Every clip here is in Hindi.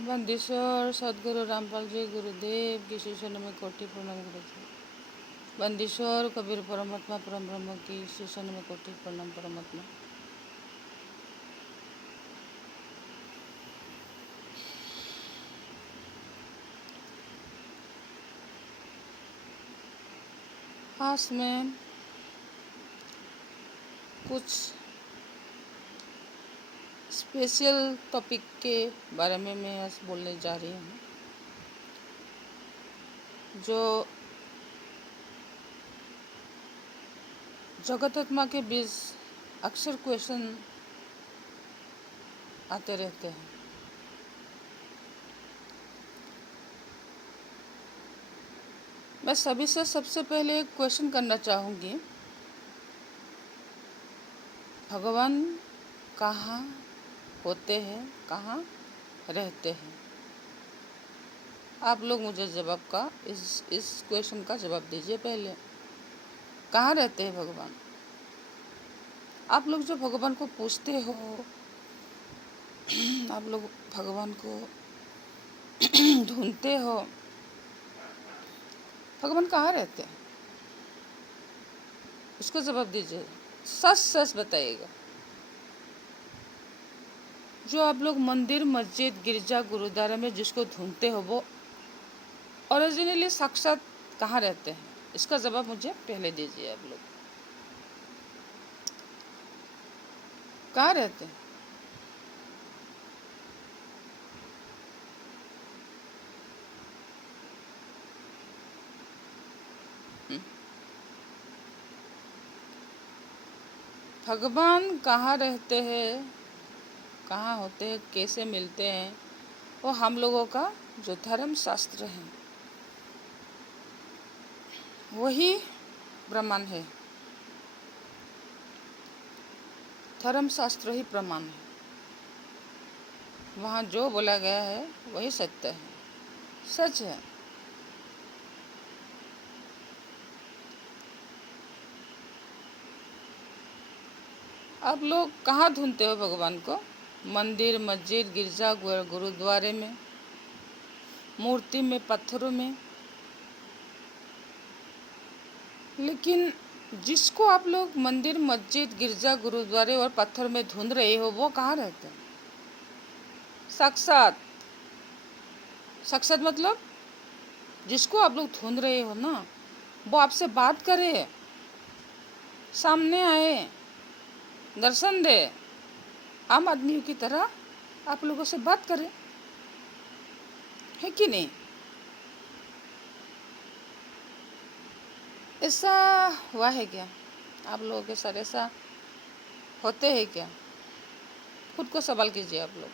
बंदीश्वर सदगुरु रामपाल जी गुरुदेव की शिष्य में कोटि प्रणाम गुरु जी। बंदीश्वर कबीर परमात्मा परम ब्रह्म की शिष्य में कोटि प्रणाम परमात्मा। आज मैं कुछ स्पेशल टॉपिक के बारे में मैं आज बोलने जा रही हूँ, जो जगत आत्मा के बीच अक्सर क्वेश्चन आते रहते हैं। मैं सभी से सबसे पहले एक क्वेश्चन करना चाहूँगी, भगवान कहाँ होते हैं, कहाँ रहते हैं? आप लोग मुझे जवाब का इस क्वेश्चन का जवाब दीजिए। पहले कहाँ रहते हैं भगवान? आप लोग जो भगवान को पूछते हो, आप लोग भगवान को ढूंढते हो, भगवान कहाँ रहते हैं? उसका जवाब दीजिए, सच सच बताइएगा। जो आप लोग मंदिर, मस्जिद, गिरजा, गुरुद्वारा में जिसको ढूंढते हो, वो ओरिजिनली साक्षात कहाँ रहते हैं? इसका जवाब मुझे पहले दीजिए। आप लोग कहाँ रहते हैं? भगवान कहाँ रहते हैं, कहाँ होते हैं, कैसे मिलते हैं, वो हम लोगों का जो धर्म शास्त्र है वही प्रमाण है। धर्म शास्त्र ही प्रमाण है। वहाँ जो बोला गया है वही सत्य है, सच है। आप लोग कहाँ ढूंढते हो भगवान को? मंदिर, मस्जिद, गिरजा, गुरुद्वारे में, मूर्ति में, पत्थरों में। लेकिन जिसको आप लोग मंदिर, मस्जिद, गिरजा, गुरुद्वारे और पत्थर में ढूंढ रहे हो, वो कहाँ रहते हैं? साक्षात। साक्षात मतलब जिसको आप लोग ढूंढ रहे हो ना, वो आपसे बात करे, सामने आए, दर्शन दे, आम आदमियों की तरह आप लोगों से बात करे, है कि नहीं? ऐसा हुआ है क्या? आप लोगों के साथ ऐसा होते हैं क्या? खुद को सवाल कीजिए आप लोग।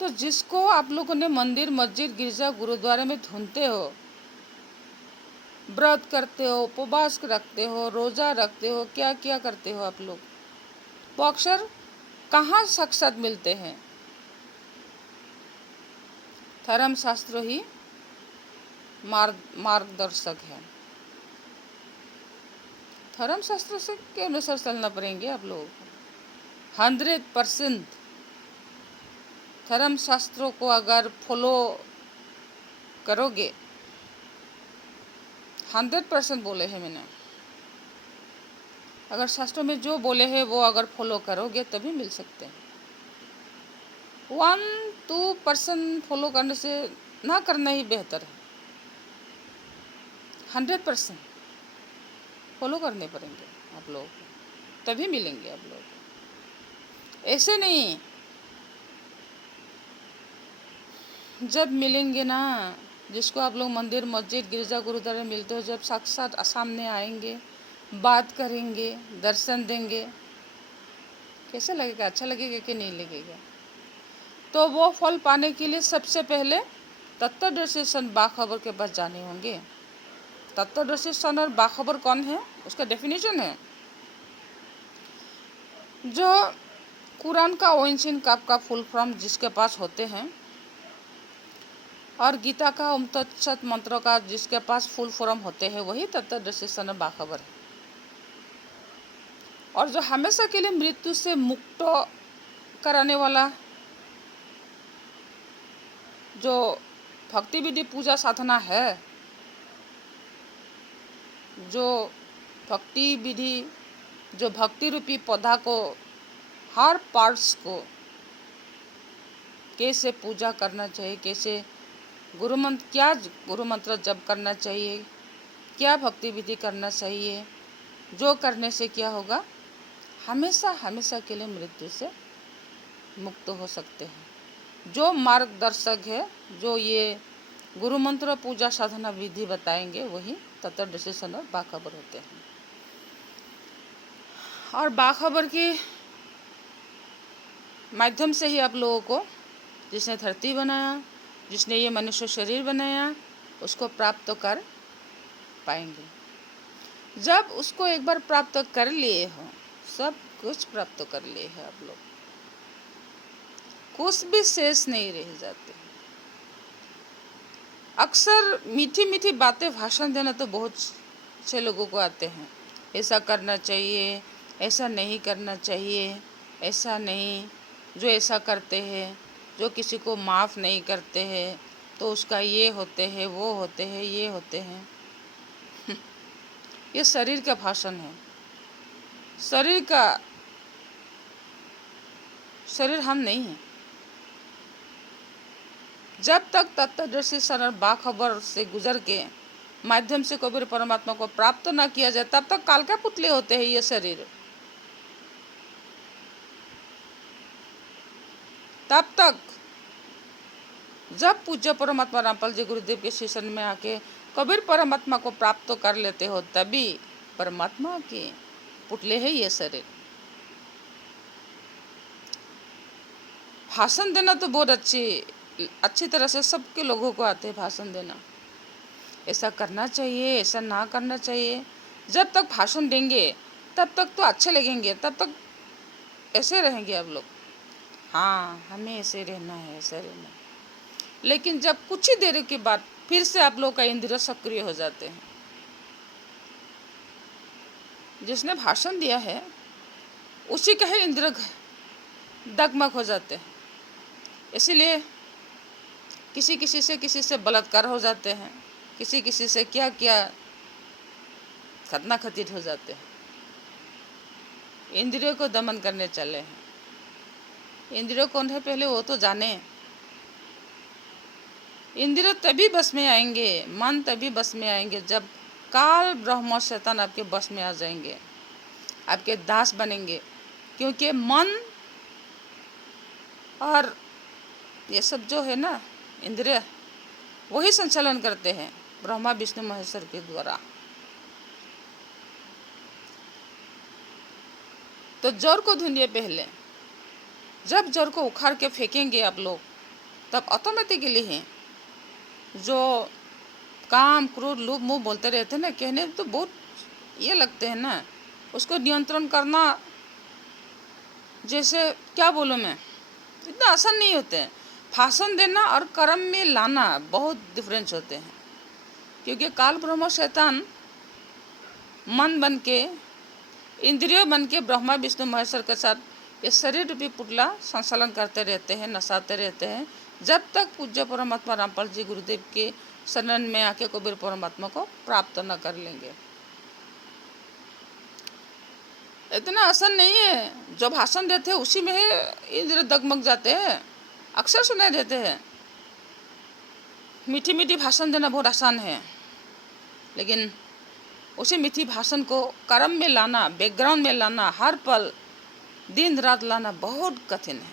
तो जिसको आप लोगों ने मंदिर, मस्जिद, गिरजा, गुरुद्वारे में ढूंढते हो, व्रत करते हो, उपवास रखते हो, रोजा रखते हो, क्या क्या करते हो आप लोग, वो अक्सर कहाँ साक्षात मिलते हैं? धर्म शास्त्र ही मार्गदर्शक है। धर्म शास्त्र से के अनुसार चलना पड़ेंगे आप लोगों को। 100% धर्म शास्त्रों को अगर फॉलो करोगे, 100% बोले हैं मैंने, अगर शास्त्रों में जो बोले हैं वो अगर फॉलो करोगे तभी मिल सकते हैं। 1-2% फॉलो करने से ना करना ही बेहतर है। 100% फॉलो करने पड़ेंगे आप लोगों को, तभी मिलेंगे आप लोगों को। ऐसे नहीं, जब मिलेंगे ना, जिसको आप लोग मंदिर, मस्जिद, गिरजा, गुरुद्वारे मिलते हो, जब साक्षात सामने आएंगे, बात करेंगे, दर्शन देंगे, कैसे लगेगा? अच्छा लगेगा कि नहीं लगेगा? तो वो फल पाने के लिए सबसे पहले तत्वदर्शी सन बाखबर के पास जाने होंगे। तत्वदर्शी सन और बाखबर कौन है, उसका डेफिनेशन है, जो कुरान का ओइंसिन काप का फुल फॉर्म जिसके पास होते हैं, और गीता का उमतत्सत मंत्रों का जिसके पास फुल फॉर्म होते हैं, वही तत्वदर्शी सन बाखबर है। और जो हमेशा के लिए मृत्यु से मुक्त कराने वाला जो भक्ति विधि पूजा साधना है, जो भक्ति विधि, जो भक्ति रूपी पौधा को हर पार्ट्स को कैसे पूजा करना चाहिए, कैसे क्या गुरु मंत्र जप करना चाहिए, क्या भक्ति विधि करना चाहिए, जो करने से क्या होगा, हमेशा हमेशा के लिए मृत्यु से मुक्त हो सकते हैं। जो मार्गदर्शक है, जो ये गुरु मंत्र पूजा साधना विधि बताएंगे, वही तत्वदर्शी और बाखबर होते हैं। और बाखबर के माध्यम से ही आप लोगों को, जिसने धरती बनाया, जिसने ये मनुष्य शरीर बनाया, उसको प्राप्त कर पाएंगे। जब उसको एक बार प्राप्त कर लिए हो, सब कुछ प्राप्त कर लिए हैं आप लोग, कुछ भी शेष नहीं रह जाते। अक्सर मीठी मीठी बातें भाषण देना तो बहुत से लोगों को आते हैं, ऐसा करना चाहिए, ऐसा नहीं करना चाहिए, ऐसा नहीं, जो ऐसा करते हैं, जो किसी को माफ़ नहीं करते हैं तो उसका ये होते हैं, वो होते हैं, ये होते हैं। ये शरीर का भाषण है। शरीर हम नहीं हैं। जब तक तत्वदर्शी और बाखबर से गुजर के माध्यम से कबीर परमात्मा को प्राप्त ना किया जाए, तब तक काल का पुतले होते हैं ये शरीर। तब तक जब पूज्य परमात्मा रामपाल जी गुरुदेव के शासन में आके कबीर परमात्मा को प्राप्त कर लेते हो, तभी परमात्मा के पुतले है ये शरीर। भाषण देना तो बहुत अच्छी तरह से सबके लोगों को आते हैं भाषण देना। ऐसा करना चाहिए, ऐसा ना करना चाहिए। जब तक भाषण देंगे तब तक तो अच्छे लगेंगे, तब तक ऐसे रहेंगे आप लोग, हाँ हमें ऐसे रहना है, ऐसे रहना है। लेकिन जब कुछ ही देर के बाद फिर से आप लोग का इंद्रिय सक्रिय हो जाते हैं। जिसने भाषण दिया है उसी का ही इंद्रिय डगमग हो जाते हैं। इसीलिए किसी से बलात्कार हो जाते हैं, किसी से क्या क्या खतना खतीत हो जाते हैं। इंद्रियों को दमन करने चले हैं। इंद्रियों कौन है पहले वो तो जाने। इंद्रिय तभी बस में आएंगे, मन तभी बस में आएंगे जब काल ब्रह्म शैतान आपके बस में आ जाएंगे, आपके दास बनेंगे। क्योंकि मन और ये सब जो है ना इंद्रिय, वही संचालन करते हैं ब्रह्मा विष्णु महेश्वर के द्वारा। तो जड़ को ढूंढिए पहले। जब जड़ को उखाड़ के फेंकेंगे आप लोग, तब ऑटोमेटिकली ही जो काम क्रोध लोभ मोह बोलते रहते हैं ना, कहने तो बहुत ये लगते हैं ना, उसको नियंत्रण करना जैसे क्या बोलूँ मैं, इतना आसान नहीं होते हैं। भाषण देना और कर्म में लाना बहुत डिफरेंस होते हैं। क्योंकि काल ब्रह्म शैतान मन बन के, इंद्रिय बन के ब्रह्मा विष्णु महेश्वर के साथ ये शरीर रूपी पुतला संचालन करते रहते हैं, नसाते रहते हैं, जब तक पूज्य परमात्मा रामपाल जी गुरुदेव के शरण में आके कबीर परमात्मा को प्राप्त न कर लेंगे। इतना आसान नहीं है। जो भाषण देते हैं उसी में ही इंद्रिय डगमग जाते हैं। अक्सर सुनाई देते हैं मीठी मीठी भाषण देना बहुत आसान है, लेकिन उसी मीठी भाषण को कर्म में लाना, बैकग्राउंड में लाना, हर पल दिन रात लाना बहुत कठिन है।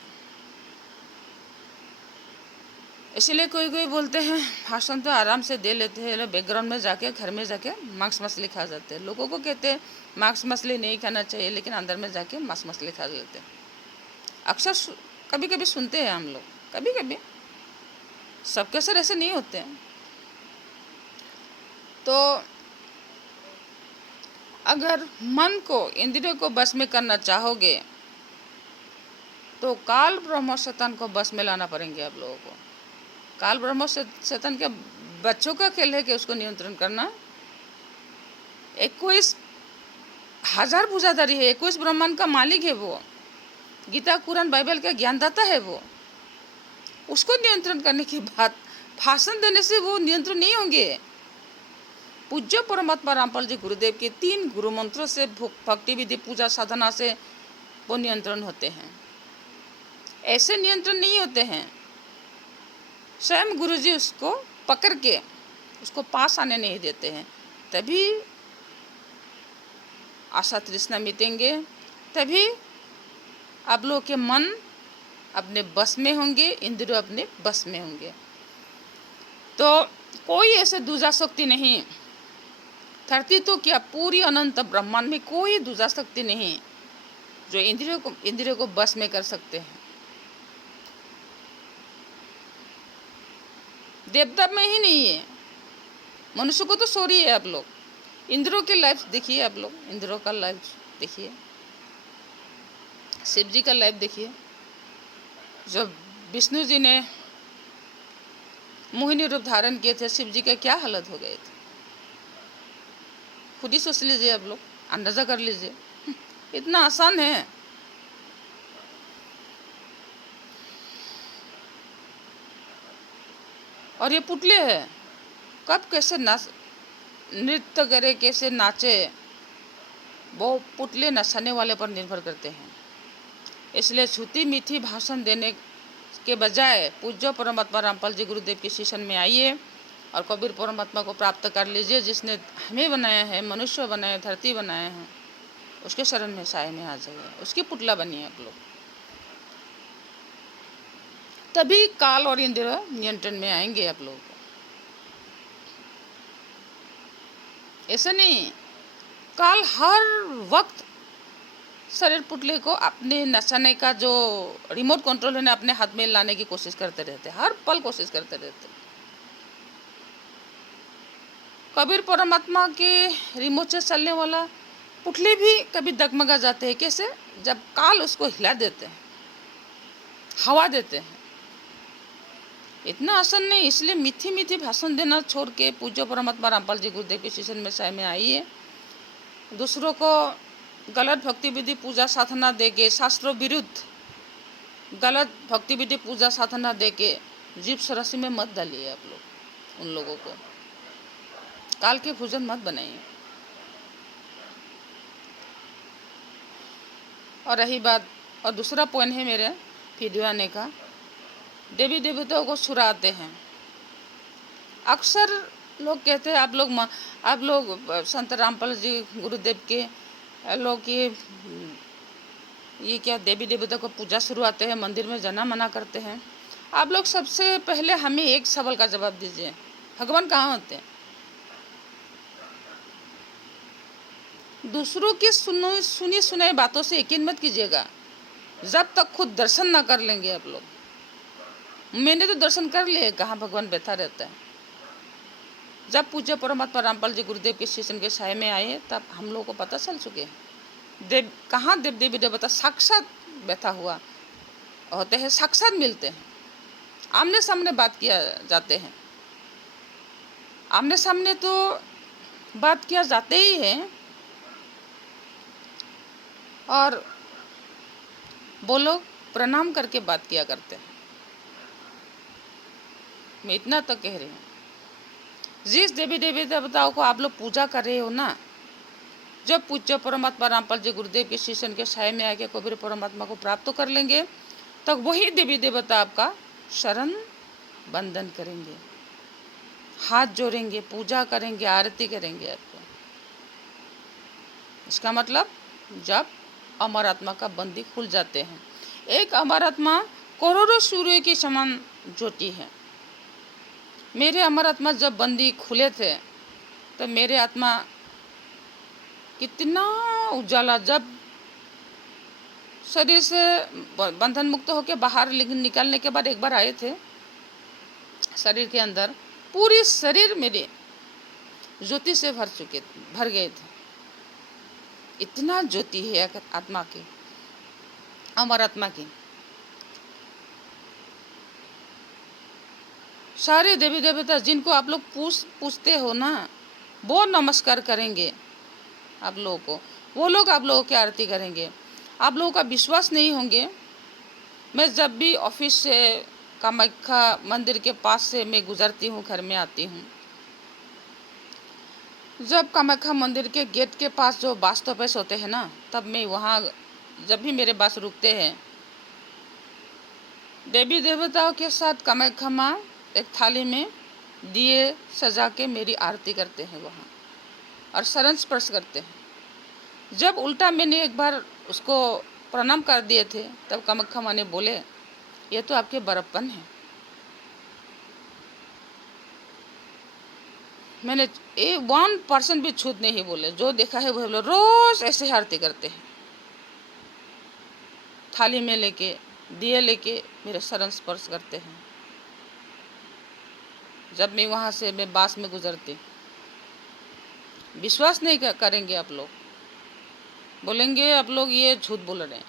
इसलिए कोई बोलते हैं भाषण तो आराम से दे लेते हैं, बैकग्राउंड में जाके घर में जाके मांस मछली खा जाते हैं। लोगों को कहते हैं मांस मछली नहीं खाना चाहिए, लेकिन अंदर में जाके मांस मछली खा लेते हैं। अक्सर कभी कभी सुनते हैं हम लोग, कभी कभी, सबके सर ऐसे नहीं होते हैं। तो अगर मन को, इंद्रियों को बस में करना चाहोगे तो काल ब्रह्म शैतान को बस में लाना पड़ेंगे आप लोगों को। काल ब्रह्म शैतान के बच्चों का खेल है कि उसको नियंत्रण करना। 21,000 भुजाधारी है, 21 ब्रह्मांड का मालिक है वो। गीता कुरान बाइबल का ज्ञानदाता है वो, उसको नियंत्रण करने की बात, भाषण देने से वो नियंत्रण नहीं होंगे। पूज्य परमात्मा रामपाल जी गुरुदेव के 3 गुरु मंत्रों से, भक्ति विधि पूजा साधना से वो नियंत्रण होते हैं। ऐसे नियंत्रण नहीं होते हैं। स्वयं गुरुजी उसको पकड़ के उसको पास आने नहीं देते हैं, तभी आशा तृष्णा मिटेंगे, तभी आप लोग के मन अपने बस में होंगे, इंद्रिय अपने बस में होंगे। तो कोई ऐसे दूजा शक्ति नहीं, धरती तो क्या पूरी अनंत ब्रह्मांड में कोई दूजा शक्ति नहीं जो इंद्रियों को बस में कर सकते हैं। देवता में ही नहीं है, मनुष्य को तो सॉरी है। आप लोग इंद्रों की लाइफ देखिए, आप लोग इंद्रों का लाइफ देखिए, शिव जी का लाइफ देखिए। जब विष्णु जी ने मोहिनी रूप धारण किए थे, शिव जी का क्या हालत हो गए थे, खुद ही सोच लीजिए, आप लोग अंदाजा कर लीजिए। इतना आसान है। और ये पुतले हैं, कब कैसे नृत्य करे, कैसे नाचे, वो पुतले नचाने वाले पर निर्भर करते हैं। इसलिए छूती मीठी भाषण देने के बजाय पूज्य परमात्मा रामपाल जी गुरुदेव के शिक्षण में आइए और कबीर परमात्मा को प्राप्त कर लीजिए, जिसने हमें बनाया है, मनुष्य बनाया, धरती बनाया है, उसके शरण में साय में आ जाइए, उसकी पुतला बनिए आप लोग। तभी काल और इंद्रिय नियंत्रण में आएंगे आप लोगों को। ऐसा नहीं, काल हर वक्त शरीर पुतले को अपने नचाने का जो रिमोट कंट्रोल है ना, अपने हाथ में लाने की कोशिश करते रहते, हर पल कोशिश करते रहते। कबीर परमात्मा के रिमोट से चलने वाला पुतले भी कभी डगमगा जाते हैं। कैसे? जब काल उसको हिला देते हैं, हवा देते हैं। इतना आसान नहीं। इसलिए मीठी मीठी भाषण देना छोड़ के पूज्य परमात्मा रामपाल जी गुरुदेव के शिक्षण में साय में आइए। दूसरों को गलत भक्ति विधि पूजा साधना देके, शास्त्रों विरुद्ध गलत भक्ति विधि पूजा साधना देके जीव सरसी में मत डालिए आप लोग। उन लोगों को काल के भोजन मत बनाइए। और रही बात, और दूसरा पॉइंट है मेरे वीडियो आने का, देवी देवताओं को छुड़ाते हैं। अक्सर लोग कहते हैं, आप लोग संत रामपाल जी गुरुदेव के लोग ये क्या देवी देवता को पूजा शुरू आते हैं, मंदिर में जाना मना करते हैं। आप लोग सबसे पहले हमें एक सवाल का जवाब दीजिए, भगवान कहाँ होते हैं? दूसरों की सुनी सुनाई बातों से यकीन मत कीजिएगा जब तक खुद दर्शन ना कर लेंगे आप लोग। मैंने तो दर्शन कर लिए, कहाँ भगवान बैठा रहता है। जब पूज्य परमात्मा रामपाल जी गुरुदेव के स्टेशन के साय में आए, तब हम लोगों को पता चल चुके हैं कहाँ देव देवी देवता साक्षात बैठा हुआ होते हैं, साक्षात मिलते हैं, आमने सामने बात किया जाते हैं। आमने सामने तो बात किया जाते ही है, और वो लोग प्रणाम करके बात किया करते हैं। मैं इतना तो कह रही हूँ, जिस देवी देवताओं को आप लोग पूजा कर रहे हो ना, जब पूज्य परमात्मा रामपाल जी गुरुदेव के शिष्यन के साय में आके कबीर परमात्मा को प्राप्त कर लेंगे, तब वही देवी देवता आपका शरण बंदन करेंगे, हाथ जोड़ेंगे, पूजा करेंगे, आरती करेंगे आपको। इसका मतलब जब अमर आत्मा का बंदी खुल जाते हैं। एक अमर आत्मा करोड़ों सूर्य के समान ज्योति है। मेरे अमर आत्मा जब बंदी खुले थे, तो मेरे आत्मा कितना उजाला, जब शरीर से बंधन मुक्त होकर बाहर निकलने के बाद एक बार आए थे, शरीर के अंदर पूरी शरीर मेरे ज्योति से भर गए थे। इतना ज्योति है आत्मा की, अमर आत्मा की। सारे देवी देवता जिनको आप लोग पूछते हो ना, वो नमस्कार करेंगे आप लोगों को, वो लोग आप लोगों की आरती करेंगे। आप लोगों का विश्वास नहीं होंगे, मैं जब भी ऑफिस से कामाख्या मंदिर के पास से मैं गुजरती हूँ, घर में आती हूँ, जब कामाख्या मंदिर के गेट के पास जो बस स्टॉपेज होते हैं ना, तब मैं वहाँ, जब भी मेरे बस रुकते हैं, देवी देवताओं के साथ कामाख्या माँ एक थाली में दिए सजा के मेरी आरती करते हैं वहाँ, और शरण स्पर्श करते हैं। जब उल्टा मैंने एक बार उसको प्रणाम कर दिए थे, तब कामाख्या माँ ने बोले, ये तो आपके बड़प्पन है। मैंने 1% भी छूट नहीं बोले, जो देखा है वो बोले, रोज ऐसे आरती करते हैं, थाली में लेके दिए लेके मेरे शरण स्पर्श करते हैं। जब मैं वहाँ से मैं बास में गुजरती, विश्वास नहीं करेंगे आप लोग, बोलेंगे आप लोग ये झूठ बोल रहे हैं,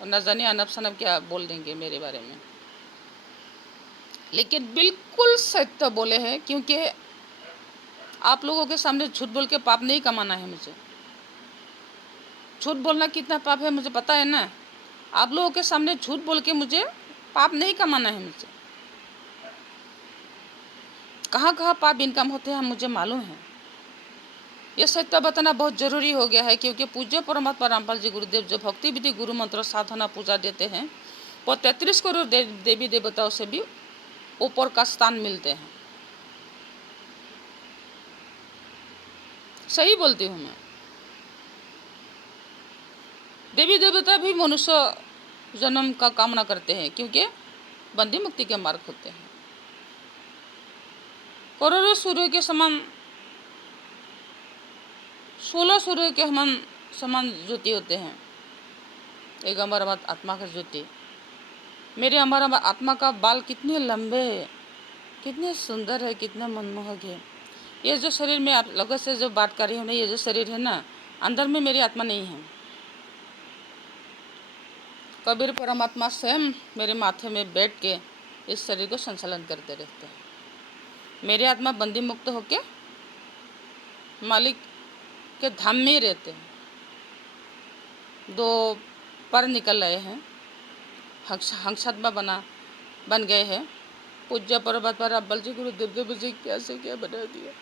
और न जाने अनब शनब क्या बोल देंगे मेरे बारे में। लेकिन बिल्कुल सत्य बोले हैं, क्योंकि आप लोगों के सामने झूठ बोल के पाप नहीं कमाना है मुझे। झूठ बोलना कितना पाप है मुझे पता है ना। आप लोगों के सामने झूठ बोल के मुझे पाप नहीं कमाना है मुझे। कहाँ कहाँ पाप इनकम होते हैं मुझे मालूम है। ये सत्य बताना बहुत जरूरी हो गया है, क्योंकि पूज्य परमात्मा रामपाल जी गुरुदेव जो भक्ति विधि गुरु मंत्र साधना पूजा देते हैं, वो 33 करोड़ देवी देवताओं से भी ऊपर का स्थान मिलते हैं। सही बोलती हूँ मैं। देवी देवता भी मनुष्य जन्म का कामना करते हैं, क्योंकि बंदी मुक्ति के मार्ग होते हैं। करोड़ों सूर्य के समान, 16 सूर्य के समान ज्योति होते हैं एक अमर आत्मा का ज्योति। मेरे अमर आत्मा का बाल कितने लंबे है, कितने सुंदर है, कितने मनमोहक है। ये जो शरीर में आप लोगों से जो बात कर रही हूँ ना, ये जो शरीर है ना, अंदर में मेरी आत्मा नहीं है। कबीर परमात्मा स्वयं मेरे माथे में बैठ के इस शरीर को संचालन करते रहते हैं। मेरी आत्मा बंदी मुक्त होके मालिक के धाम में ही रहते हैं। 2 पर निकल रहे हैं, हंसात्मा बन गए हैं। पूज्य परमात्मा रामपाल जी गुरुदेव देव जी कैसे क्या बना दिया।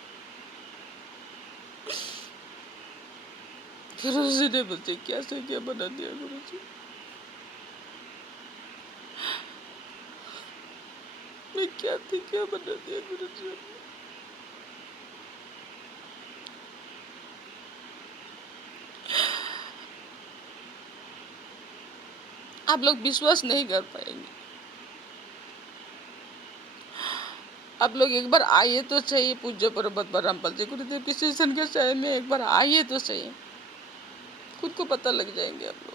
गुरु जी ने मुझे कैसे क्या बना दिया। गुरु जी, मैं क्या थी, क्या बना दिया गुरु जी। आप लोग विश्वास नहीं कर पाएंगे। आप लोग एक बार आइए तो चाहिए पूज्य परमात्मा रामपाल जी गुरुदेव की स्टेशन के साय में, एक बार आइए तो चाहिए, खुद को पता लग जाएंगे आप लोग।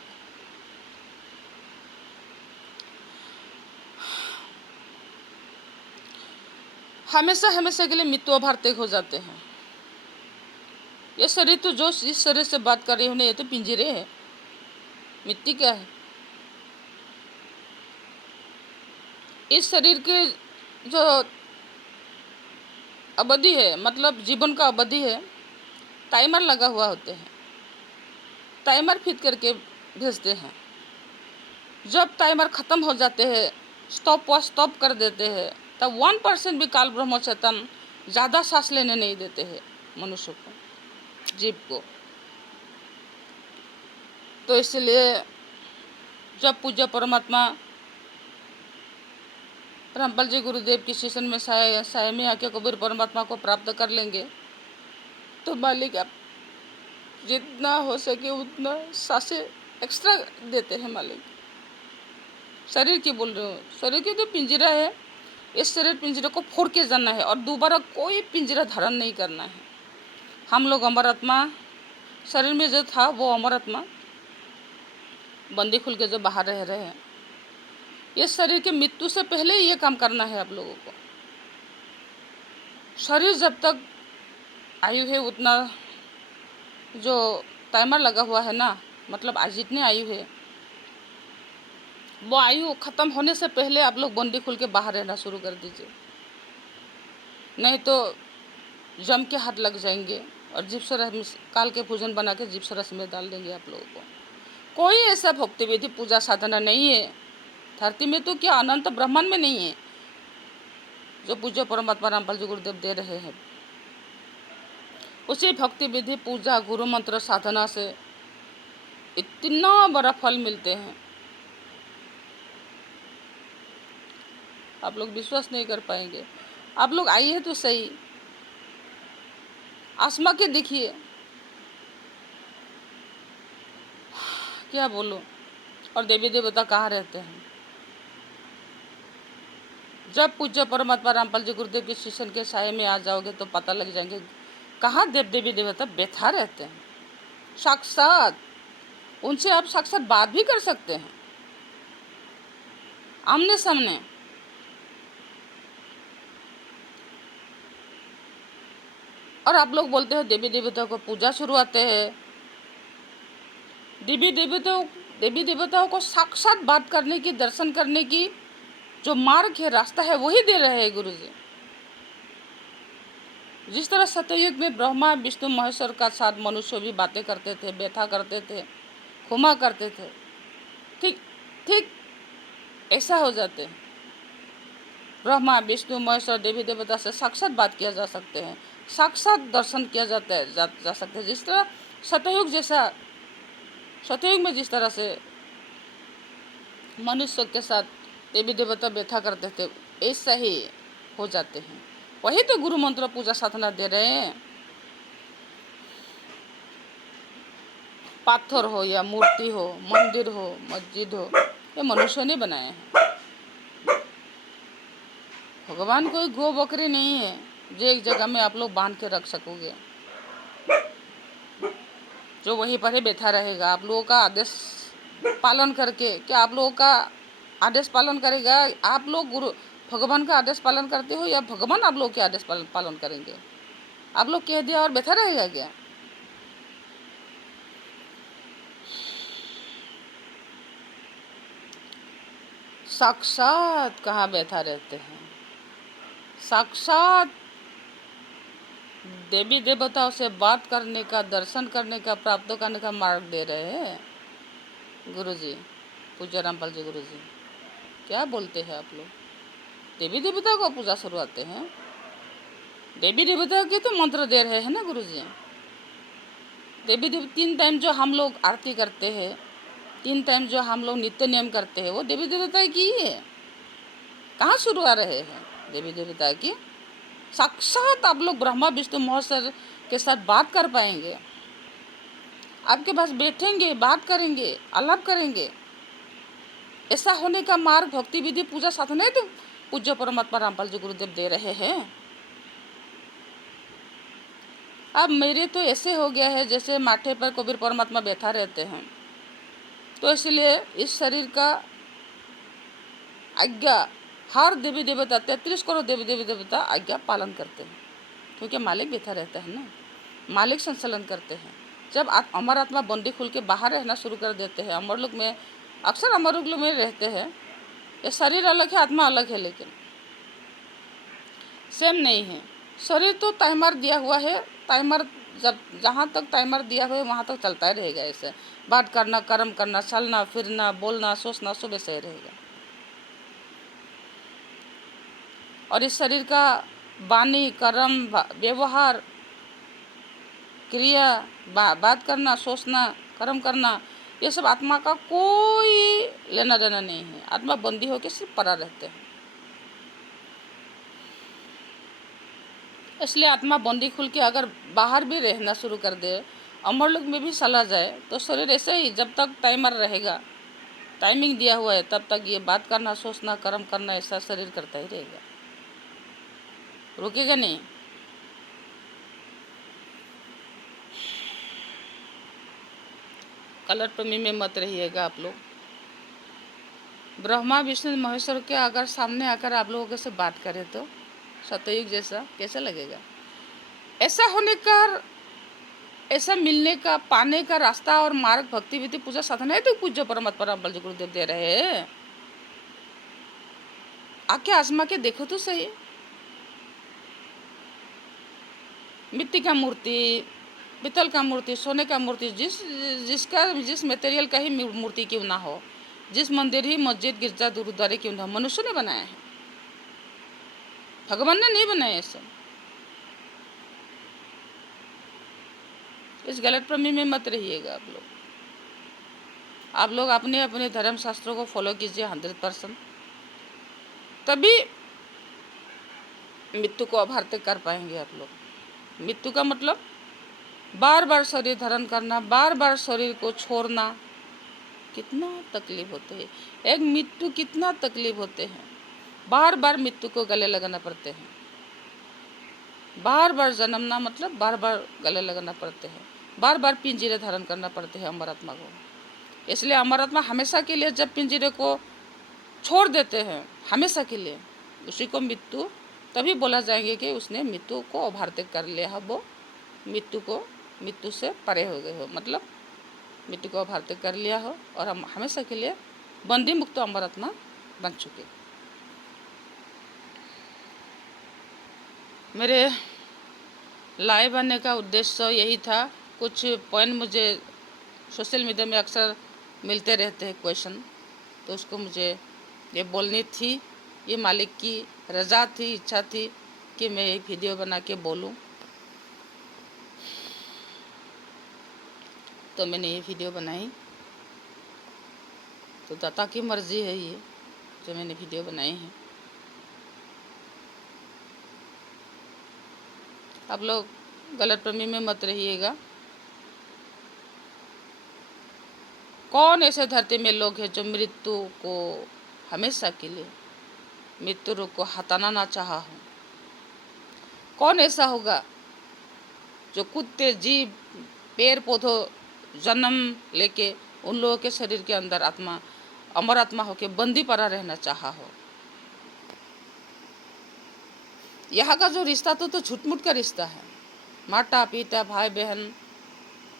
हमेशा हमेशा के लिए मृत्यु अभार्ते हो जाते हैं। ये शरीर तो, जो इस शरीर से बात कर रही हूँ ना, ये तो पिंजरे है। मिट्टी क्या है? इस शरीर के जो अवधि है, मतलब जीवन का अवधि है, टाइमर लगा हुआ होते हैं। टाइमर फिट करके भेजते हैं। जब टाइमर खत्म हो जाते हैं, स्टॉप कर देते हैं, तब 1% भी काल ब्रह्म चेतन ज़्यादा सांस लेने नहीं देते हैं मनुष्य को, जीव को। तो इसलिए जब पूज्य परमात्मा रामपाल जी गुरुदेव की स्टेशन में साय में आके कबीर परमात्मा को प्राप्त कर लेंगे, तो मालिक आप जितना हो सके उतना सांसें एक्स्ट्रा देते हैं मालिक। शरीर की बोल रहे हो, शरीर की तो पिंजरा है। इस शरीर पिंजरे को फोड़ के जाना है और दोबारा कोई पिंजरा धारण नहीं करना है। हम लोग अमर आत्मा, शरीर में जो था वो अमर आत्मा बंदी खुल के जो बाहर रह रहे हैं, ये शरीर के मृत्यु से पहले ही ये काम करना है आप लोगों को। शरीर जब तक आयु है उतना जो टाइमर लगा हुआ है ना, मतलब आज जितने आयु है, वो आयु खत्म होने से पहले आप लोग बंदी खुल के बाहर रहना शुरू कर दीजिए, नहीं तो जम के हाथ लग जाएंगे और जीव सरस काल के पूजन बना के जीव सरस में डाल देंगे आप लोगों को। कोई ऐसा भक्ति विधि पूजा साधना नहीं है धरती में, तो क्या अनंत ब्रह्मांड में नहीं है जो पूज्य परमात्मा रामपाल जी गुरुदेव दे रहे हैं। उसी भक्ति विधि पूजा गुरु मंत्र साधना से इतना बड़ा फल मिलते हैं, आप लोग विश्वास नहीं कर पाएंगे। आप लोग आइए तो सही, आसमा के देखिए, क्या बोलो। और देवी देवता कहाँ रहते हैं? जब पूज्य परमात्मा रामपाल जी गुरुदेव के शिष्य के साये में आ जाओगे तो पता लग जाएंगे कहाँ देव देवी देवता बैठा रहते हैं साक्षात। उनसे आप साक्षात बात भी कर सकते हैं आमने सामने। और आप लोग बोलते हैं देवी देवताओं को पूजा शुरुआते हैं। देवी देवताओं को साक्षात बात करने की, दर्शन करने की जो मार्ग है, रास्ता है, वही दे रहे हैं गुरु जी। जिस तरह सतयुग में ब्रह्मा विष्णु महेश्वर का साथ मनुष्य भी बातें करते थे, व्यथा करते थे, क्षमा करते थे, ठीक ठीक ऐसा हो जाते हैं। ब्रह्मा विष्णु महेश्वर देवी देवता से साक्षात बात किया जा सकते हैं, साक्षात दर्शन किया जाता है जा सकते हैं। जिस तरह सतयुग में जिस तरह से मनुष्य के साथ देवी देवता व्यथा करते थे, ऐसा ही हो जाते हैं। वही तो गुरु मंत्र पूजा साधना दे रहे हैं। पाथर हो या मूर्ति हो, मंदिर हो, मस्जिद हो, ये मनुष्य ने बनाए हैं। भगवान कोई गो बकरी नहीं है जो एक जगह में आप लोग बांध के रख सकोगे, जो वहीं पर ही बैठा रहेगा। आप लोगों का आदेश पालन करके, क्या आप लोगों का आदेश पालन करेगा? आप लोग गुरु भगवान का आदेश पालन करते हो या भगवान आप लोग के आदेश पालन करेंगे? आप लोग कह दिया और बैठा रहेगा क्या? साक्षात कहाँ बैठा रहते हैं? साक्षात देवी देवताओं से बात करने का, दर्शन करने का, प्राप्त करने का मार्ग दे रहे हैं गुरु जी, पूज्य रामपाल जी गुरु जी। क्या बोलते हैं आप लोग? देवी देवताओं को पूजा शुरुआते हैं, देवी देवताओं के तो मंत्र दे रहे हैं ना गुरु जी। देवी देव 3 टाइम जो हम लोग आरती करते हैं, 3 टाइम जो हम लोग नित्य नियम करते हैं, वो देवी देवता की ही है। कहाँ शुरू आ रहे हैं देवी देवता की? साक्षात आप लोग ब्रह्मा विष्णु महेश्वर के साथ बात कर पाएंगे, आपके पास बैठेंगे, बात करेंगे, आलाप करेंगे। ऐसा होने का मार्ग भक्ति विधि पूजा साधना है तो पूज्य परमात्मा रामपाल जी गुरुदेव दे रहे हैं। अब मेरे तो ऐसे हो गया है जैसे माथे पर कबीर परमात्मा बैठा रहते हैं, तो इसलिए इस शरीर का आज्ञा हर देवी देवता, 33 करोड़ देवी देवता आज्ञा पालन करते हैं, क्योंकि मालिक बैठा रहता है ना, मालिक संचालन करते हैं। जब अमर आत्मा बंदी खुल के बाहर रहना शुरू कर देते हैं, अमरलोक में, अक्सर अमरलोक में रहते हैं। ये शरीर अलग है, आत्मा अलग है, लेकिन सेम नहीं है। शरीर तो टाइमर दिया हुआ है, टाइमर जब जहाँ तक टाइमर दिया हुआ है वहाँ तक चलता ही रहेगा। ऐसे बात करना, कर्म करना, चलना फिरना, बोलना, सोचना सब ऐसे ही रहेगा। और इस शरीर का वाणी, कर्म, व्यवहार, क्रिया, बात करना, सोचना, कर्म करना, ये सब आत्मा का कोई लेना देना नहीं है। आत्मा बंदी होकर सिर्फ पड़ा रहते हैं। इसलिए आत्मा बंदी खुल के अगर बाहर भी रहना शुरू कर दे, अमरलोक में भी चला जाए, तो शरीर ऐसे ही जब तक टाइमर रहेगा, टाइमिंग दिया हुआ है, तब तक ये बात करना, सोचना, कर्म करना, ऐसा शरीर करता ही रहेगा, रुकेगा नहीं। कलर प्रेमी में मत रहिएगा आप लोग। ब्रह्मा विष्णु महेश्वर के अगर सामने आकर आप लोगों से बात करें तो सतयुग जैसा कैसा लगेगा? ऐसा होने का, ऐसा मिलने का, पाने का रास्ता और मार्ग भक्ति विधि पूजा साधना है तो पूज्य परमात्मा रामपाल जी गुरुदेव दे रहे हैं। आके आजमा के देखो तो सही। मिट्टी का मूर्ति, पित्तल का मूर्ति, सोने का मूर्ति, जिस मटेरियल का ही मूर्ति क्यों ना हो, जिस मंदिर ही मस्जिद गिरजा गुरुद्वारे क्यों ना हो, मनुष्य ने बनाया है, भगवान ने नहीं बनाया ये सब। इस गलतफहमी में मत रहिएगा आप लोग। आप लोग अपने अपने धर्म शास्त्रों को फॉलो कीजिए 100%, तभी मृत्यु को अभार्थ कर पाएंगे आप लोग। मृत्यु का मतलब बार बार शरीर धारण करना, बार बार शरीर को छोड़ना, कितना तकलीफ होते हैं। एक मृत्यु कितना तकलीफ होते हैं, बार बार मृत्यु को गले लगाना पड़ते हैं। बार बार जन्मना मतलब बार बार गले लगाना पड़ते हैं, बार बार पिंजरे धारण करना पड़ते हैं अमर आत्मा को। इसलिए अमर आत्मा हमेशा के लिए जब पिंजरे को छोड़ देते हैं, हमेशा के लिए, उसी को मृत्यु तभी बोला जाएंगे कि उसने मृत्यु को अभार्थ कर लिया है, वो मृत्यु से परे हो गए हो, मतलब मृत्यु को अभार्थ कर लिया हो और हम हमेशा के लिए बंदी मुक्त अमर आत्मा बन चुके। मेरे लाइव आने का उद्देश्य यही था। कुछ पॉइंट मुझे सोशल मीडिया में अक्सर मिलते रहते हैं क्वेश्चन, तो उसको मुझे ये बोलनी थी, ये मालिक की रज़ा थी, इच्छा थी कि मैं ये वीडियो बना के बोलूं, तो मैंने ये वीडियो बनाई। तो दाता की मर्जी है ये जो मैंने वीडियो बनाई है। आप लोग गलतफहमी में मत रहिएगा। कौन ऐसे धरती में लोग हैं जो मृत्यु को हमेशा के लिए, मृत्यु रोग को हटाना ना चाहा हो? कौन ऐसा होगा जो कुत्ते, जीव, पेड़ पौधों जन्म लेके उन लोगों के शरीर के अंदर आत्मा, अमर आत्मा होके बंदी पड़ा रहना चाहा हो? यहाँ का जो रिश्ता तो झूठ-मूठ का रिश्ता है। माता पिता भाई बहन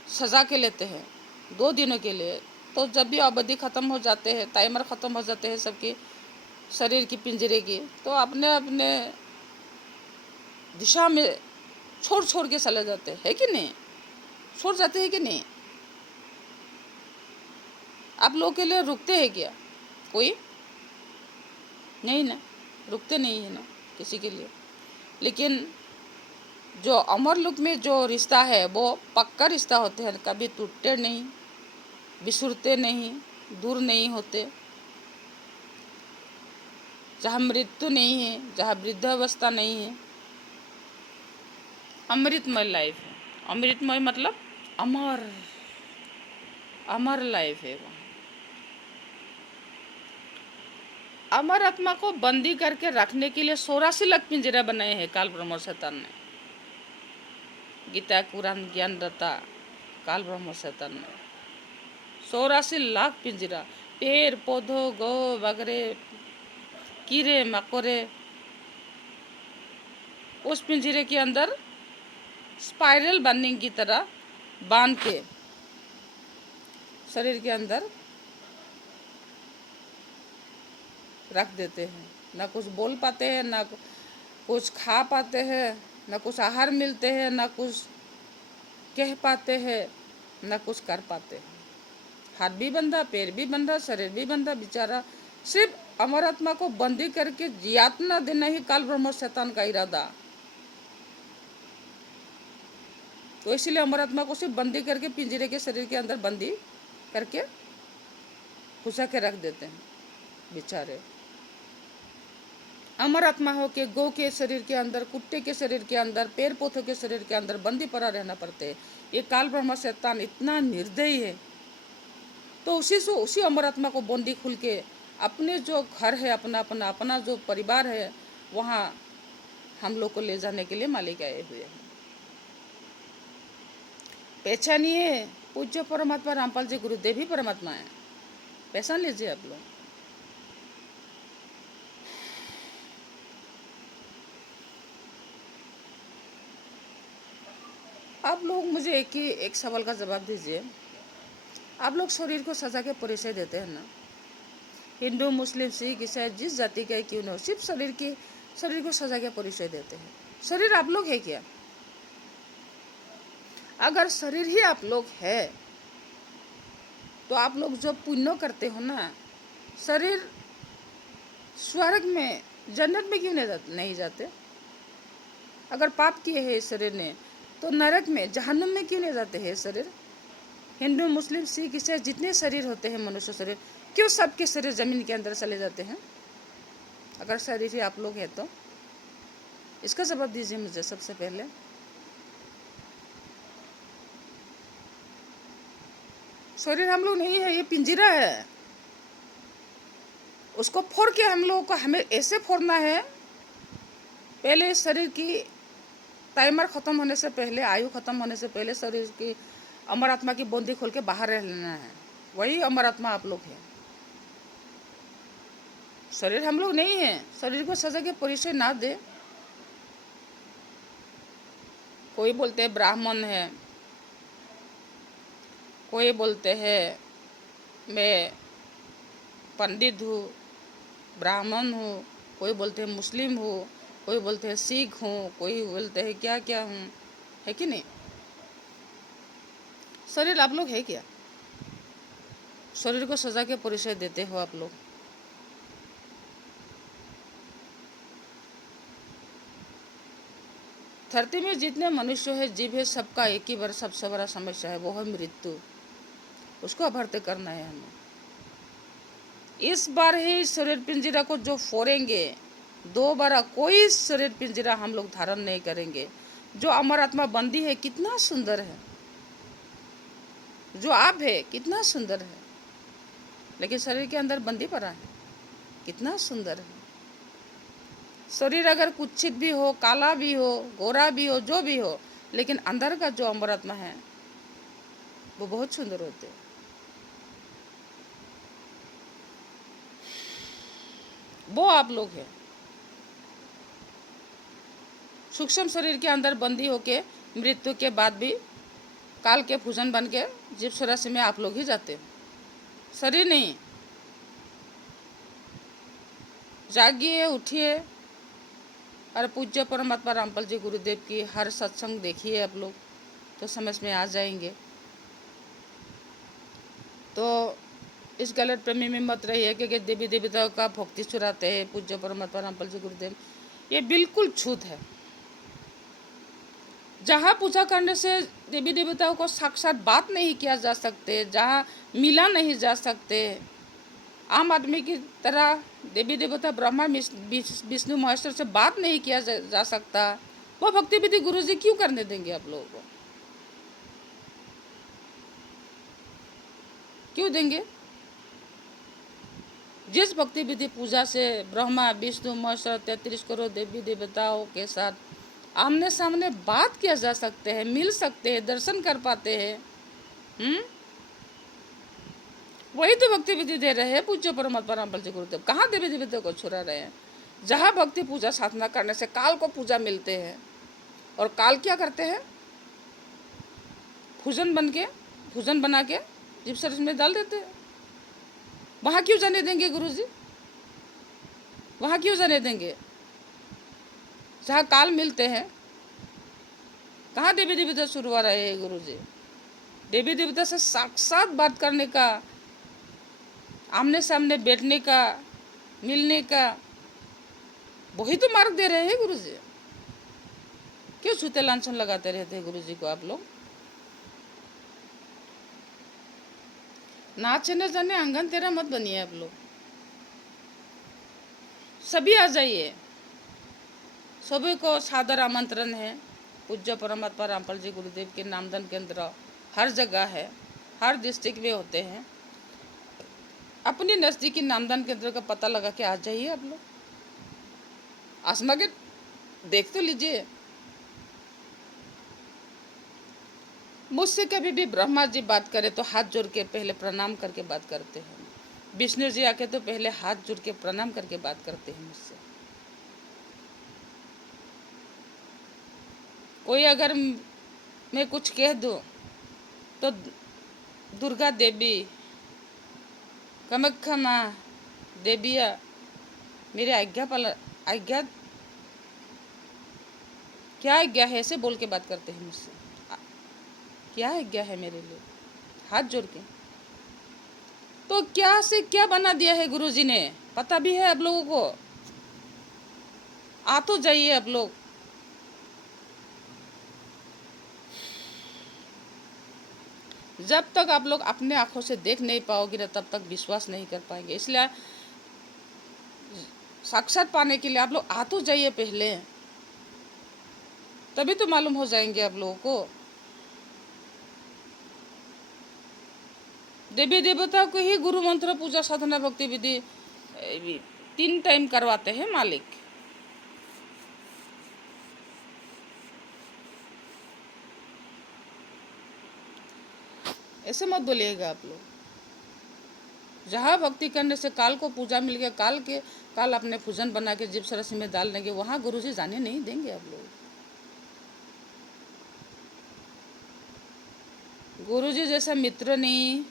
सजा के लेते हैं 2 दिनों के लिए, तो जब भी अवधि ख़त्म हो जाते हैं, टाइमर ख़त्म हो जाते हैं सबकी शरीर की, पिंजरे की, तो अपने अपने दिशा में छोड़ के चले जाते हैं कि नहीं? छोड़ जाते हैं कि नहीं? आप लोगों के लिए रुकते हैं क्या कोई? नहीं ना, रुकते नहीं है ना किसी के लिए। लेकिन जो अमर लोक में जो रिश्ता है वो पक्का रिश्ता होते हैं, कभी टूटते नहीं, बिछुड़ते नहीं, दूर नहीं होते। जहाँ मृत्यु नहीं है, जहाँ वृद्धावस्था नहीं है, अमृतमय लाइफ है। अमृतमय मतलब अमर लाइफ है वहाँ। अमर आत्मा को बंदी करके रखने के लिए 84 लाख पिंजरा बनाए हैं काल ब्रह्म शैतान ने। गीता कुरान ज्ञान दाता काल ब्रह्म शैतान ने 84 लाख पिंजरा, पेड़ पौधों, गौ वगैरह, कीड़े मकोड़े, उस पिंजरे के अंदर स्पाइरल बाइंडिंग की तरह बांध के शरीर के अंदर रख देते हैं। ना कुछ बोल पाते हैं, ना कुछ खा पाते हैं, ना कुछ आहार मिलते हैं, ना कुछ कह पाते हैं, ना कुछ कर पाते हैं। हाथ भी बंधा, पैर भी बंधा, शरीर भी बंधा, बेचारा सिर्फ अमर आत्मा को बंदी करके यातना देना ही काल ब्रह्म शैतान का इरादा। तो इसलिए अमर आत्मा को सिर्फ बंदी करके पिंजरे के शरीर के अंदर बंदी करके घुसा के रख देते हैं बेचारे। अमर आत्मा हो के गौ के शरीर के अंदर, कुत्ते के शरीर के अंदर, पेड़ पौधों के शरीर के अंदर बंदी पड़ा रहना पड़ते है। ये काल ब्रह्म शैतान इतना निर्दयी है, तो उसी अमर आत्मा को बंदी खुल के अपने जो घर है, अपना जो परिवार है, वहाँ हम लोग को ले जाने के लिए मालिक आए हुए हैं। पहचानिए, पूज्य परमात्मा रामपाल जी गुरुदेव ही परमात्मा है, पहचान लीजिए आप लोग। आप लोग मुझे एक सवाल का जवाब दीजिए। आप लोग शरीर को सजा के परिचय देते हैं ना, हिंदू, मुस्लिम, सिख, ईसाई, जिस जाति का क्यों न हो, सिर्फ शरीर को सजा के परिचय देते हैं। शरीर आप लोग है क्या? अगर शरीर ही आप लोग है तो आप लोग जो पुण्य करते हो ना, शरीर स्वर्ग में जन्नत में क्यों नहीं जाते? अगर पाप किए हैं इस शरीर ने तो नरक में जहन्नुम में क्यों नहीं जाते हैं शरीर? हिंदू मुस्लिम सिख ईसाई जितने शरीर होते हैं मनुष्य शरीर, क्यों सबके शरीर जमीन के अंदर चले जाते हैं? अगर शरीर ही आप लोग हैं तो इसका जवाब दीजिए मुझे सबसे पहले। शरीर हम लोग नहीं है, ये पिंजरा है। उसको फोड़ के हम लोगों को हमें ऐसे फोड़ना है, पहले इस शरीर की टाइमर खत्म होने से पहले, आयु खत्म होने से पहले शरीर की अमर आत्मा की बंदी खोल के बाहर रह लेना है। वही अमर आत्मा आप लोग हैं। शरीर हम लोग नहीं है। शरीर को सजा के परिचय ना दे। कोई बोलते हैं ब्राह्मण है, कोई बोलते हैं मैं पंडित हूँ, ब्राह्मण हूँ, कोई बोलते हैं मुस्लिम हूँ, कोई बोलते हैं सिख हूँ, कोई बोलते हैं क्या क्या हूँ, है कि नहीं? शरीर आप लोग है क्या? शरीर को सजा के परिचय देते हो आप लोग। धरती में जितने मनुष्य है, जीव है, सबका एक ही बार सबसे बड़ा समस्या है, वो है मृत्यु। उसको अभर्त करना है हमें। इस बार ही शरीर पिंजरा को जो फोड़ेंगे, दोबारा कोई शरीर पिंजरा हम लोग धारण नहीं करेंगे। जो अमर आत्मा बंदी है कितना सुंदर है, जो आप है कितना सुंदर है, लेकिन शरीर के अंदर बंदी पड़ा है, कितना सुंदर है। शरीर अगर कुत्सित भी हो, काला भी हो, गोरा भी हो, जो भी हो, लेकिन अंदर का जो अमर आत्मा है वो बहुत सुंदर होते हैं। वो आप लोग हैं। सूक्ष्म शरीर के अंदर बंदी होके मृत्यु के बाद भी काल के भूषण बन के जीव स्वराशि में आप लोग ही जाते हैं, शरीर नहीं। जागिए, उठिए और पूज्य परमात्मा रामपाल जी गुरुदेव की हर सत्संग देखिए आप लोग, तो समझ में आ जाएंगे। तो इस गलत प्रेमी में मत रहिए कि देवी देवताओं का भक्ति चुराते हैं पूज्य परमात्मा रामपाल जी गुरुदेव। ये बिल्कुल झूठ है। जहाँ पूजा करने से देवी देवताओं को साक्षात बात नहीं किया जा सकते, जहाँ मिला नहीं जा सकते, आम आदमी की तरह देवी देवता ब्रह्मा विष्णु महेश्वर से बात नहीं किया जा सकता, वो भक्ति विधि गुरु जी क्यों करने देंगे आप लोगों को? क्यों देंगे? जिस भक्ति विधि पूजा से ब्रह्मा विष्णु महेश्वर 33 करोड़ देवी देवताओं के साथ आमने सामने बात किया जा सकते हैं, मिल सकते हैं, दर्शन कर पाते हैं, वही तो भक्ति विधि दे रहे हैं पूज्य परमात्मा रामपाल जी गुरुदेव। कहाँ देवी देवताओं को छुड़ा रहे हैं? जहाँ भक्ति पूजा साधना करने से काल को पूजा मिलते हैं, और काल क्या करते हैं? भूषण बना के जीव शरीर में डाल देते हैं। वहाँ क्यों जाने देंगे गुरु जी? वहाँ क्यों जाने देंगे जहाँ काल मिलते हैं? कहाँ देवी देवता शुरू हो रहे हैं गुरु जी? देवी देवता से साक्षात बात करने का, आमने सामने बैठने का, मिलने का, वही तो मार्ग दे रहे हैं गुरु जी। क्यों छूते लांछन लगाते रहते हैं गुरु जी को आप लोग? नाचे न जाने आंगन तेरा मत बनिए आप लोग। सभी आ जाइए, सभी को सादर आमंत्रण है। पूज्य परमात्मा रामपाल जी गुरुदेव के नामदान केंद्र हर जगह है, हर डिस्ट्रिक्ट में होते हैं। अपनी नज़दीकी नामदान केंद्र का पता लगा के आ जाइए आप लोग। आसमा के देख तो लीजिए। मुझसे कभी भी ब्रह्मा जी बात करे तो हाथ जोड़ के पहले प्रणाम करके बात करते हैं। विष्णु जी आके तो पहले हाथ जोड़ के प्रणाम करके बात करते हैं मुझसे। कोई अगर मैं कुछ कह दूं तो दुर्गा देवी, कामाख्या माँ, देविया मेरे आज्ञा क्या आज्ञा है ऐसे बोल के बात करते हैं मुझसे। क्या आज्ञा है मेरे लिए, हाथ जोड़ के। तो क्या से क्या बना दिया है गुरुजी ने, पता भी है आप लोगों को? आ तो जाइए आप लोग। जब तक आप लोग अपने आंखों से देख नहीं पाओगे ना, तब तक विश्वास नहीं कर पाएंगे। इसलिए साक्षात पाने के लिए आप लोग आ तो जाइए पहले, तभी तो मालूम हो जाएंगे आप लोगों को। देवी देवता को ही गुरु मंत्र पूजा साधना भक्ति विधि 3 टाइम करवाते हैं मालिक। ऐसे मत बोलिएगा आप लोग। जहाँ भक्ति करने से काल को पूजा मिल गया, काल अपने पूजन बना के जीव सरसी में डाल देंगे, वहाँ गुरुजी जाने नहीं देंगे आप लोग। गुरुजी जैसा मित्र नहीं,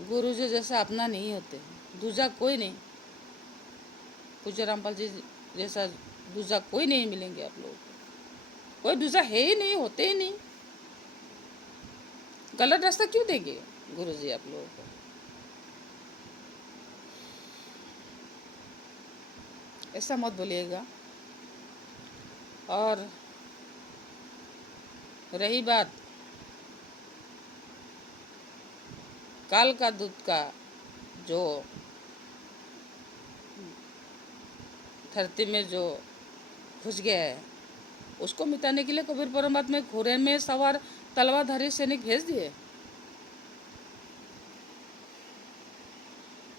गुरुजी जैसा अपना नहीं होते, दूजा कोई नहीं। पूज्य रामपाल जी जैसा दूजा कोई नहीं मिलेंगे आप लोगों को। कोई दूजा है ही नहीं, होते ही नहीं। गलत रास्ता क्यों देंगे गुरुजी आप लोगों को? ऐसा मत बोलिएगा। और रही बात काल का दूध का, जो धरती में जो घुस गया है, उसको मिटाने के लिए कबीर परमात्मा घोड़े में सवार तलवारधारी सैनिक भेज दिए।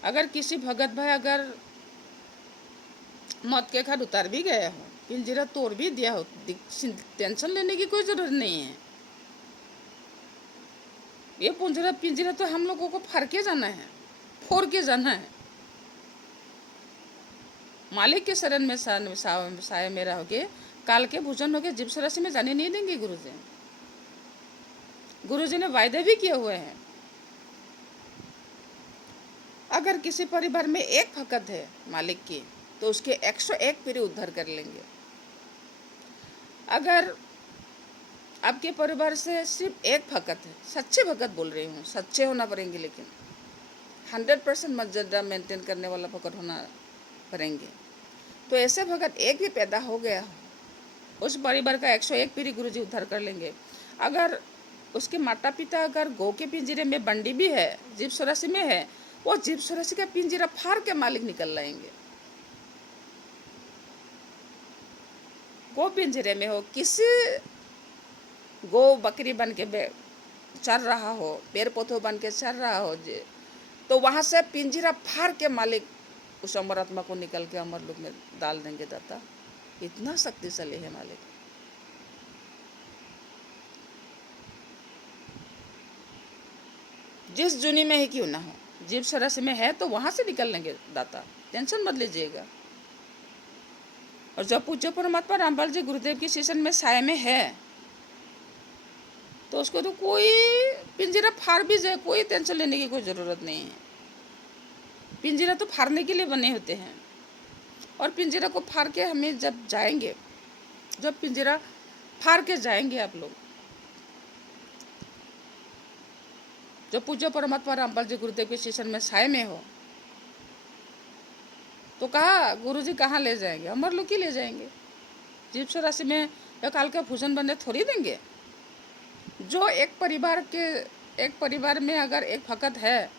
अगर किसी भगत भाई अगर मौत के घाट उतार भी गया हो, पिंजरा तोड़ भी दिया हो, टेंशन लेने की कोई जरूरत नहीं है। ये पिंजरा तो हम लोगों को फाड़ के जाना है, फोड़ के जाना है। मालिक के शरण में साय में रहोगे, काल के भूजन होगे, जीव राशि में जाने नहीं देंगे गुरुजी। गुरुजी ने वायदे भी किए हुए हैं। अगर किसी परिवार में एक भगत है मालिक की, तो उसके 101 पीढ़ी उद्धार कर लेंगे। अगर आपके परिवार से सिर्फ एक भगत है, सच्चे भगत बोल रही हूँ, सच्चे होना पड़ेंगे, लेकिन 100% मर्यादा मेंटेन करने वाला भगत होना पड़ेंगे। तो ऐसे भगत एक भी पैदा हो गया हो, उस परिवार का 101 पीढ़ी गुरुजी उद्धार कर लेंगे। अगर उसके माता पिता अगर गौ के पिंजरे में बंडी भी है, जीव राशि में है, वो जीव राशि का पिंजरा फाड़ के मालिक निकल लाएंगे। गौ पिंजरे में हो, किसी गौ बकरी बन के चल रहा हो, पेड़ पौधों बन के चल रहा हो, तो वहां से पिंजरा फाड़ के मालिक उस अमर आत्मा को निकल के अमर लोक में डाल देंगे। दाता इतना शक्तिशाली है मालिक। जिस जुनी में ही क्यों ना हो, जीव राशि में है तो वहां से निकल लेंगे दाता, टेंशन मत लीजिएगा। और जब पूज्य परमात्मा रामपाल जी गुरुदेव की सीसन में साय में है, तो उसको तो कोई पिंजरा फाड़ भी जाए, कोई टेंशन लेने की कोई ज़रूरत नहीं है। पिंजरा तो फाड़ने के लिए बने होते हैं, और पिंजरा को फाड़ के हमें जब जाएंगे, जब पिंजरा फाड़ के जाएंगे आप लोग, जब पूज्य परमात्मा रामपाल जी गुरुदेव के सीसन में साय में हो, तो कहा गुरुजी कहाँ ले जाएंगे? अमर लोक ही ले जाएंगे। जीव राशि में या काल का भूषण बंदे थोड़ी देंगे। जो एक परिवार में अगर एक भगत है,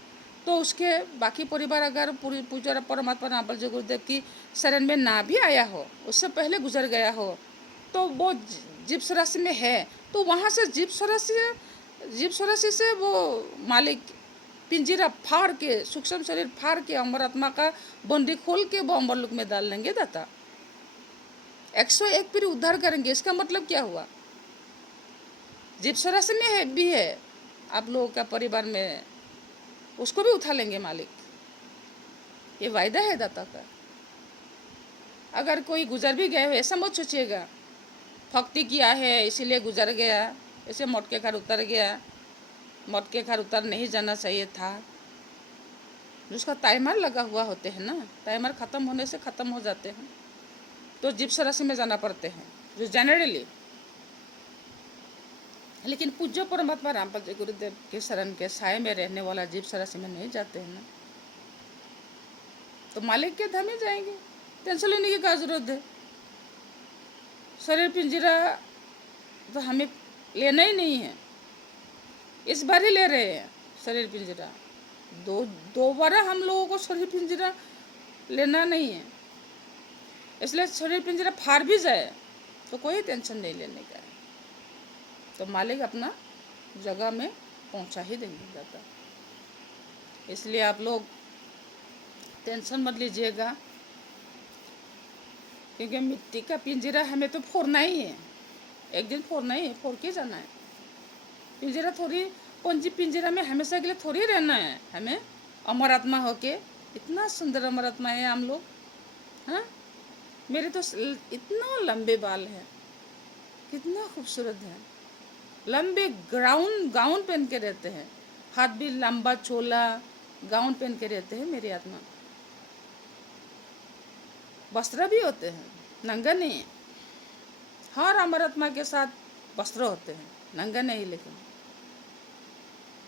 तो उसके बाकी परिवार अगर पूज्य परमात्मा रामपाल जी गुरुदेव की शरण में ना भी आया हो, उससे पहले गुजर गया हो, तो वो जीव राशि में है, तो वहाँ से जीव राशि से वो मालिक पिंजरा फाड़ के, सूक्ष्म शरीर फाड़ के, अमर आत्मा का बंदी खोल के वो अमर लोक में डाल देंगे दाता। 101 पीढ़ी उद्धार करेंगे। इसका मतलब क्या हुआ? जीव राशि में है भी है आप लोगों का परिवार में, उसको भी उठा लेंगे मालिक। ये वायदा है दाता का। अगर कोई गुजर भी गए हो, ऐसा मत सोचिएगा भक्ति किया है इसीलिए गुजर गया, ऐसे मौत के घर उतर गया। मौत के घर उतर नहीं जाना चाहिए था। जिसका टाइमर लगा हुआ होते हैं ना, टाइमर ख़त्म होने से ख़त्म हो जाते हैं, तो जीव राशि में जाना पड़ते हैं, जो जनरली लेकिन पूज्य परमात्मा रामपाल जी गुरुदेव के शरण के साय में रहने वाला जीव सरासी में नहीं जाते हैं ना, तो मालिक के धाम ही जाएंगे। टेंशन लेने की क्या जरूरत है। शरीर पिंजरा तो हमें लेना ही नहीं है, इस बार ही ले रहे हैं शरीर पिंजरा। दोबारा हम लोगों को शरीर पिंजरा लेना नहीं है, इसलिए शरीर पिंजरा फाड़ भी जाए तो कोई टेंशन नहीं लेने का है, तो मालिक अपना जगह में पहुंचा ही देंगे दादा। इसलिए आप लोग टेंशन मत लीजिएगा, क्योंकि मिट्टी का पिंजरा हमें तो फोड़ना ही है, एक दिन फोड़ना ही है, फोड़ के जाना है। पिंजरा थोड़ी पंजी पिंजरा में हमेशा के लिए थोड़ी रहना है, हमें अमर आत्मा होके। इतना सुंदर अमर आत्मा है हम लोग। हाँ, मेरे तो इतना लंबे बाल है, कितना खूबसूरत है। लंबे गाउन पहन के रहते हैं, हाथ भी लंबा चोला गाउन पहन के रहते हैं मेरी आत्मा। वस्त्र भी होते हैं, नंगा नहीं। हर अमर आत्मा के साथ वस्त्र होते हैं, नंगा नहीं, लेकिन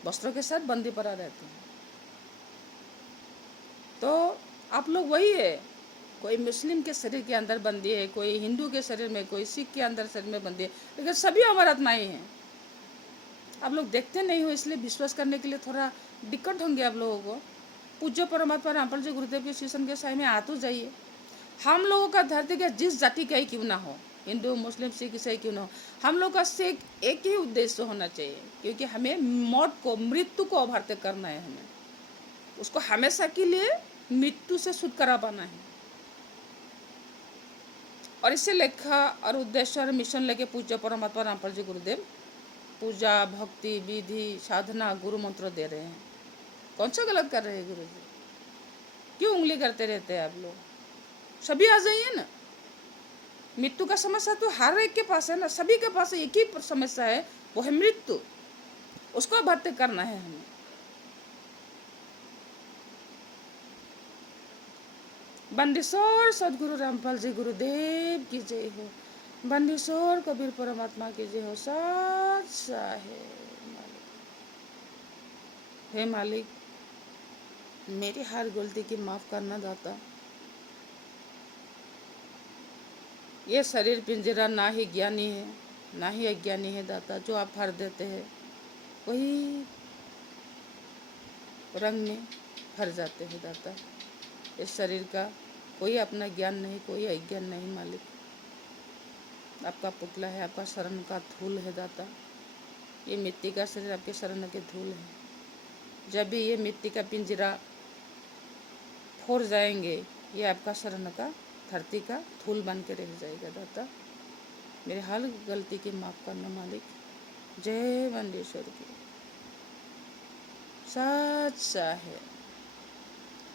वस्त्रों के साथ बंदी पड़ा रहते हैं। तो आप लोग वही है, कोई मुस्लिम के शरीर के अंदर बंदी है, कोई हिंदू के शरीर में, कोई सिख के अंदर शरीर में बंदी है, लेकिन सभी अमर आत्माएं हैं। आप लोग देखते नहीं हो, इसलिए विश्वास करने के लिए थोड़ा दिक्कत होंगे आप लोगों को। पूज्य परमात्मा रामपाल जी गुरुदेव के शीशन के साय में आ तो जाइए। हम लोगों का धरती का जिस जाति का ही क्यों ना हो, हिंदू मुस्लिम सिख ईसाई क्यों ना हो, हम लोग का सिर्फ एक ही उद्देश्य होना चाहिए, क्योंकि हमें मौत को, मृत्यु को अभ्यर्थ करना है। हमें उसको हमेशा के लिए मृत्यु से छुटकारा पाना है। और इसे लेखा और उद्देश्य और मिशन लेके पूज्य परमात्मा रामपाल जी गुरुदेव पूजा, भक्ति, विधि, साधना, गुरु मंत्र दे रहे हैं। कौन सा गलत कर रहे हैं गुरु जी? क्यों उंगली करते रहते हैं आप लोग? सभी आ जाइए ना। मृत्यु का समस्या तो हर एक के पास है ना, सभी के पास एक ही समस्या है, वो है मृत्यु। उसको भर्ती करना है हमें। बंदीश्वर सदगुरु रामपाल जी गुरुदेव की जय हो। बंदीश्वर कबीर परमात्मा की जय हो। सच्चा है मालिक। हे मालिक, मेरी हर गलती की माफ करना दाता। ये शरीर पिंजरा ना ही ज्ञानी है ना ही अज्ञानी है दाता, जो आप भर देते हैं वही रंग में भर जाते हैं दाता। इस शरीर का कोई अपना ज्ञान नहीं, कोई अज्ञान नहीं मालिक। आपका पुतला है, आपका शरण का धूल है दाता। ये मिट्टी का शरीर आपके शरण के धूल है। जब भी ये मिट्टी का पिंजरा फोड़ जाएंगे, ये आपका शरण का, धरती का धूल बन के रह जाएगा दाता। मेरे हर गलती की माफ़ करना मालिक। जय बंदेश्वर की। सच्चा है।